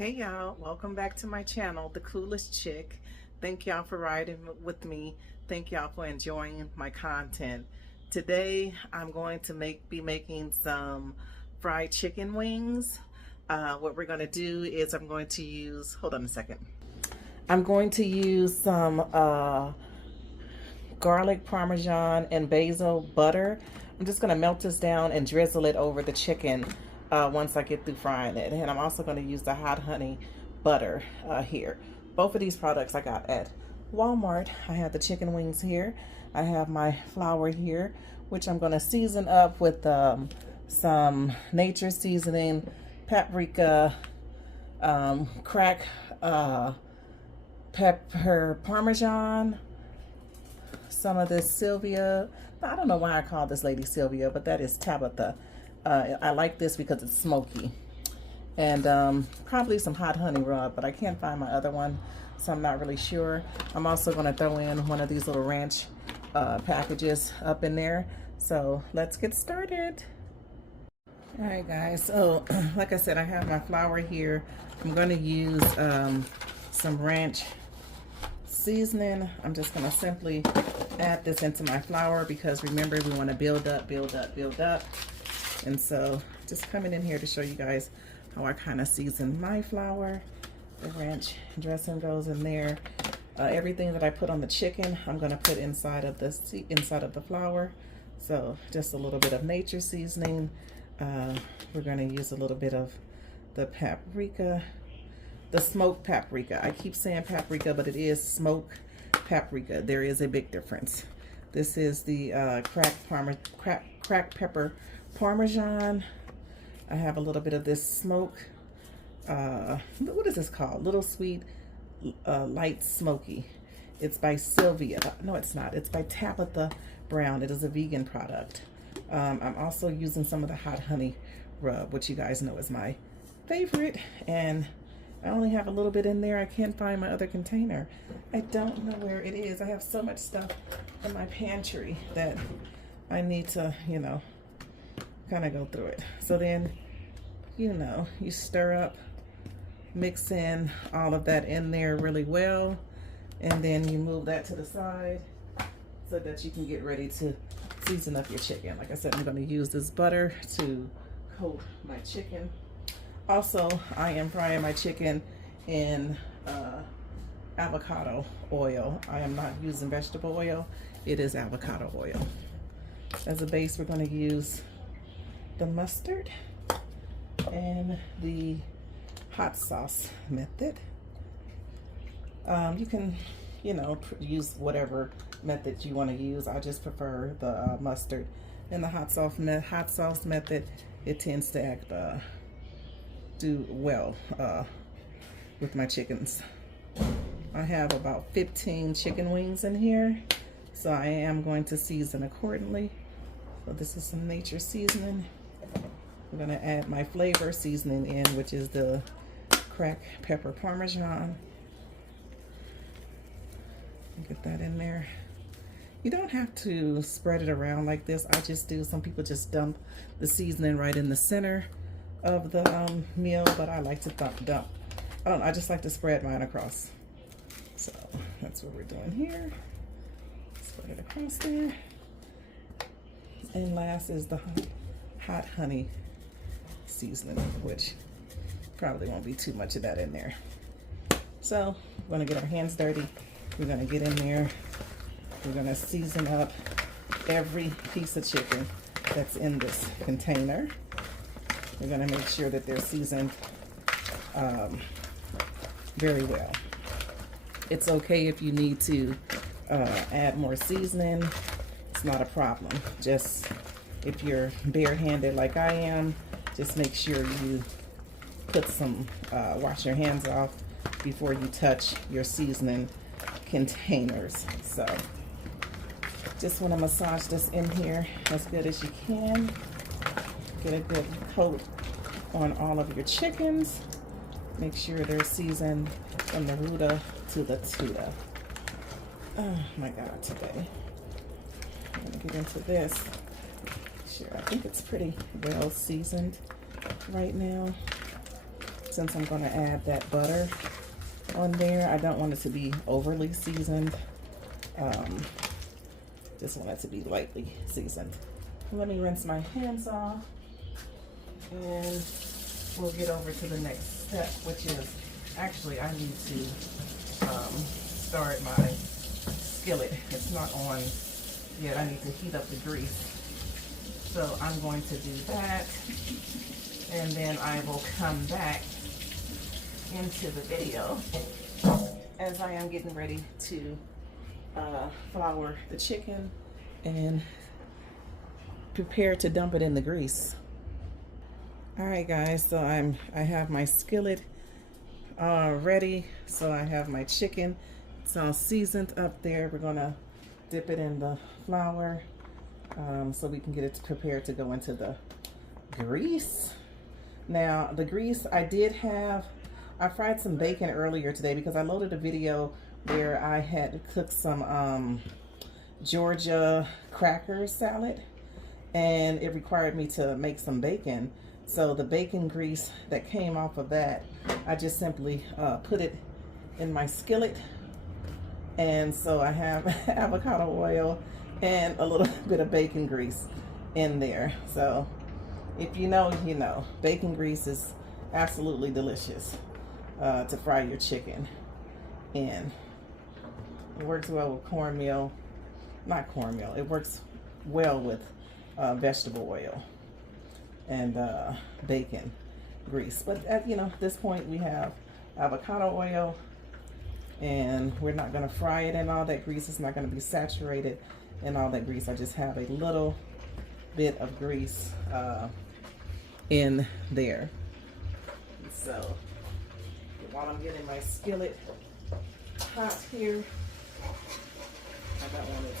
Hey y'all, welcome back to my channel, The Coolest Chick. Thank y'all for riding with me. Thank y'all for enjoying my content. Today I'm going to be making some fried chicken wings. What we're going to do is I'm going to use, hold on a second. I'm going to use some garlic, Parmesan, and basil butter. I'm just going to melt this down and drizzle it over the chicken once I get through frying it. And I'm also going to use the hot honey butter here. Both of these products I got at Walmart. I have the chicken wings here. I have my flour here, which I'm going to season up with some nature seasoning, paprika, cracked pepper Parmesan, some of this Sylvia. I don't know why I call this lady Sylvia, but that is Tabitha. I like this because it's smoky. And probably some hot honey rub, but I can't find my other one, so I'm not really sure. I'm also going to throw in one of these little ranch packages up in there. So let's get started. All right, guys. So like I said, I have my flour here. I'm going to use some ranch seasoning. I'm just going to simply add this into my flour because remember, we want to build up, build up, build up. And so just coming in here to show you guys how I kind of season my flour. The ranch dressing goes in there. Everything that I put on the chicken, I'm going to put inside of the flour. So just a little bit of nature seasoning. We're going to use a little bit of the paprika, the smoked paprika. I keep saying paprika, but it is smoked paprika. There is a big difference. This is the cracked pepper Parmesan. I have a little bit of this smoke. What is this called? Little Sweet Light Smoky. It's by Sylvia. No, it's not. It's by Tabitha Brown. It is a vegan product. I'm also using some of the hot honey rub, which you guys know is my favorite. And I only have a little bit in there. I can't find my other container. I don't know where it is. I have so much stuff in my pantry that I need to, kind of go through it. So then, you stir up, mix in all of that in there really well, and then you move that to the side so that you can get ready to season up your chicken. Like I said, I'm going to use this butter to coat my chicken. Also, I am frying my chicken in avocado oil. I am not using vegetable oil. It is avocado oil. As a base, we're going to use the mustard and the hot sauce method. You can, use whatever method you want to use. I just prefer the mustard. And the hot sauce method, it tends to do well with my chickens. I have about 15 chicken wings in here, so I am going to season accordingly. So this is some nature seasoning. I'm going to add my flavor seasoning in, which is the cracked pepper Parmesan. Get that in there. You don't have to spread it around like this. I just do. Some people just dump the seasoning right in the center of the meal, but I like to dump. I just like to spread mine across. So that's what we're doing here. Spread it across there. And last is the hot honey seasoning, which probably won't be too much of that in there. So we're gonna get our hands dirty. We're gonna get in there. We're gonna season up every piece of chicken that's in this container. We're gonna make sure that they're seasoned very well. It's okay if you need to add more seasoning. It's not a problem. Just if you're barehanded like I am, just make sure you put some, wash your hands off before you touch your seasoning containers. So just want to massage this in here as good as you can. Get a good coat on all of your chickens. Make sure they're seasoned from the ruta to the tuta. Oh my God, today. I'm gonna get into this. Sure, I think it's pretty well seasoned right now. since I'm going to add that butter on there, I don't want it to be overly seasoned. Just want it to be lightly seasoned. Let me rinse my hands off, and we'll get over to the next step, which is actually I need to start my skillet. It's not on yet. I need to heat up the grease. So I'm going to do that, and then I will come back into the video as I am getting ready to flour the chicken and prepare to dump it in the grease. All right, guys, so I have my skillet ready. So I have my chicken. It's all seasoned up there. We're gonna dip it in the flour so we can get it prepared to go into the grease. Now the grease, I fried some bacon earlier today because I loaded a video where I had cooked some Georgia cracker salad, and it required me to make some bacon. So the bacon grease that came off of that, I just simply put it in my skillet. And so I have avocado oil and a little bit of bacon grease in there. So if you know, you know. Bacon grease is absolutely delicious to fry your chicken in. It works well with cornmeal. Not cornmeal. It works well with vegetable oil and bacon grease. But at this point we have avocado oil, and we're not going to fry it in all that grease. It's not going to be saturated in all that grease. I just have a little bit of grease in there. So while I'm getting my skillet hot here, I don't want it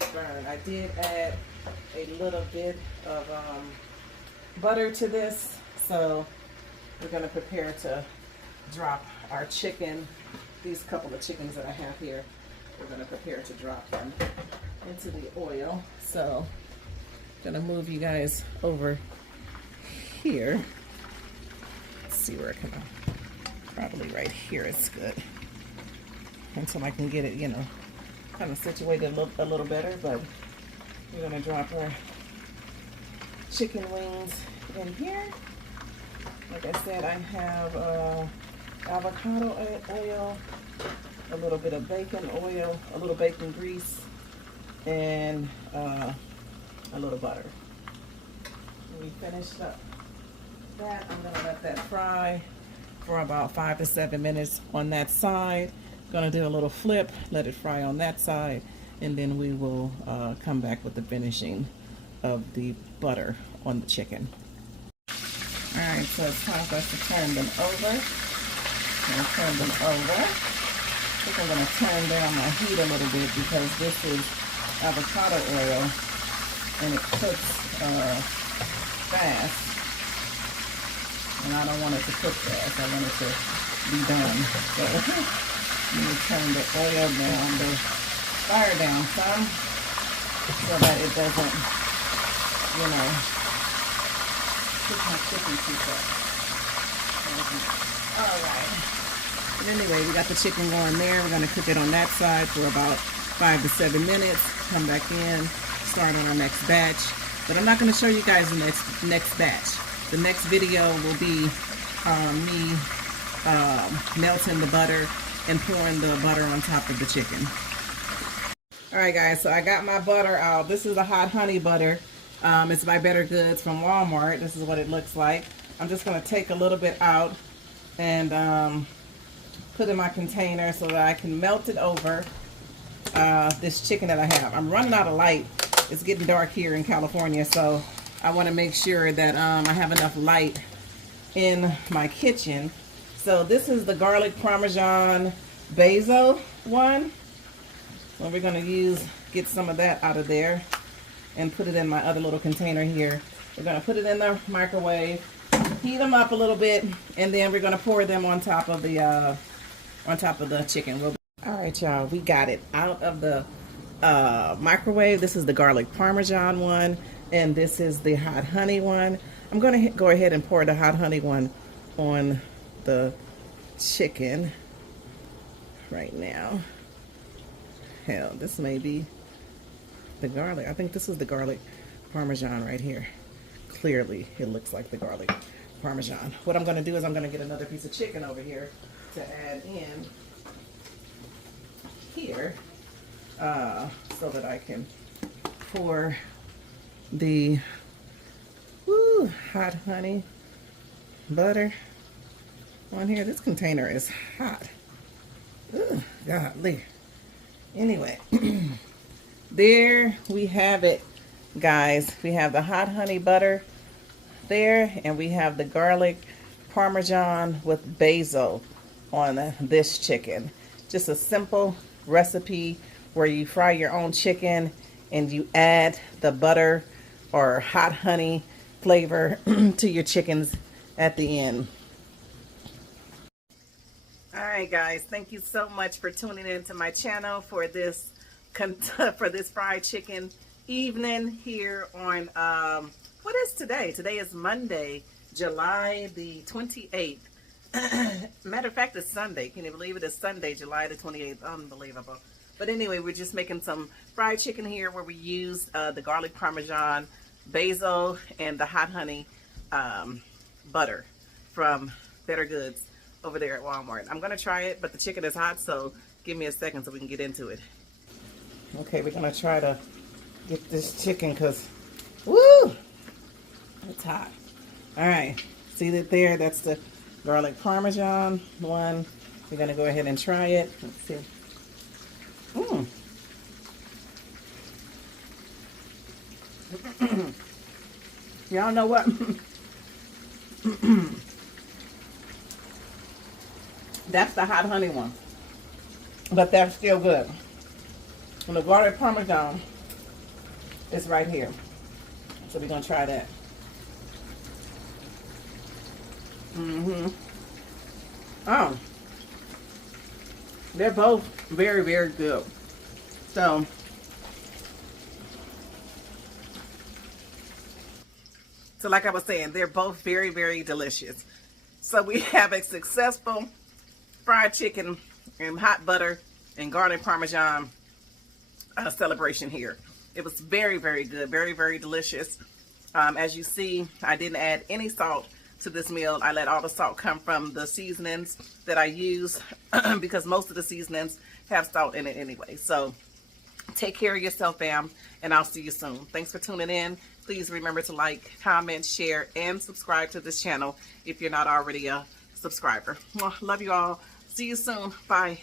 to burn. I did add a little bit of butter to this, so we're going to prepare to drop our chicken. These couple of chickens that I have here, we're going to prepare to drop them into the oil. So I'm going to move you guys over here. Let's see where it can, probably right here is good, until I can get it, kind of situated a little better. But we're going to drop our chicken wings in here. Like I said, I have avocado oil, a little bit of bacon oil, a little bacon grease, and a little butter. When we finished up that, I'm going to let that fry for about 5 to 7 minutes on that side. Going to do a little flip, let it fry on that side, and then we will come back with the finishing of the butter on the chicken. All right, so it's time for us to turn them over. I'm going to turn them over. I think I'm going to turn down my heat a little bit because this is avocado oil and it cooks fast. And I don't want it to cook fast. I want it to be done. So let me turn the oil down, the fire down some, so that it doesn't, cook my chicken too fast. All right. But anyway, we got the chicken going there. We're going to cook it on that side for about 5 to 7 minutes. Come back in, start on our next batch. But I'm not going to show you guys the next batch. The next video will be me melting the butter and pouring the butter on top of the chicken. All right, guys, so I got my butter out. This is the hot honey butter. It's by Better Goods from Walmart. This is what it looks like. I'm just going to take a little bit out and put in my container so that I can melt it over this chicken that I have. I'm running out of light. It's getting dark here in California, so I want to make sure that I have enough light in my kitchen. So this is the garlic parmesan basil one. So we're going to get some of that out of there and put it in my other little container here. We're going to put it in the microwave, heat them up a little bit, and then we're going to pour them on top of the chicken. All right, y'all, we got it out of the microwave. This is the garlic parmesan one, and this is the hot honey one. I'm going to go ahead and pour the hot honey one on the chicken right now. Hell, this may be the garlic. I think this is the garlic Parmesan right here. Clearly, it looks like the garlic Parmesan. What I'm going to do is I'm going to get another piece of chicken over here to add in here so that I can pour the hot honey butter on here. This container is hot. Ooh, godly. Anyway, there we have it, guys. We have the hot honey butter there, and we have the garlic Parmesan with basil on this chicken. Just a simple recipe where you fry your own chicken and you add the butter or hot honey flavor to your chickens at the end. All right, guys, thank you so much for tuning in to my channel for this fried chicken evening here on what is today? Today is Monday, July the 28th. Matter of fact, it's Sunday. Can you believe it? It's Sunday, July the 28th. Unbelievable. But anyway, we're just making some fried chicken here where we use the garlic Parmesan, basil, and the hot honey butter from Better Goods over there at Walmart. I'm going to try it, but the chicken is hot, so give me a second so we can get into it. Okay, we're going to try to get this chicken because, woo, it's hot. All right, see that there? That's the garlic Parmesan one. We're going to go ahead and try it. Let's see. Y'all know what? That's the hot honey one, but that's still good. And the garlic Parmesan is right here, so we're gonna try that. Oh, they're both very, very good. So like I was saying, they're both very, very delicious. So we have a successful fried chicken and hot butter and garlic Parmesan celebration here. It was very, very good, very, very delicious. As you see, I didn't add any salt to this meal. I let all the salt come from the seasonings that I use because most of the seasonings have salt in it anyway. So take care of yourself, fam, and I'll see you soon. Thanks for tuning in. Please remember to like, comment, share, and subscribe to this channel if you're not already a subscriber. Well, love you all. See you soon. Bye.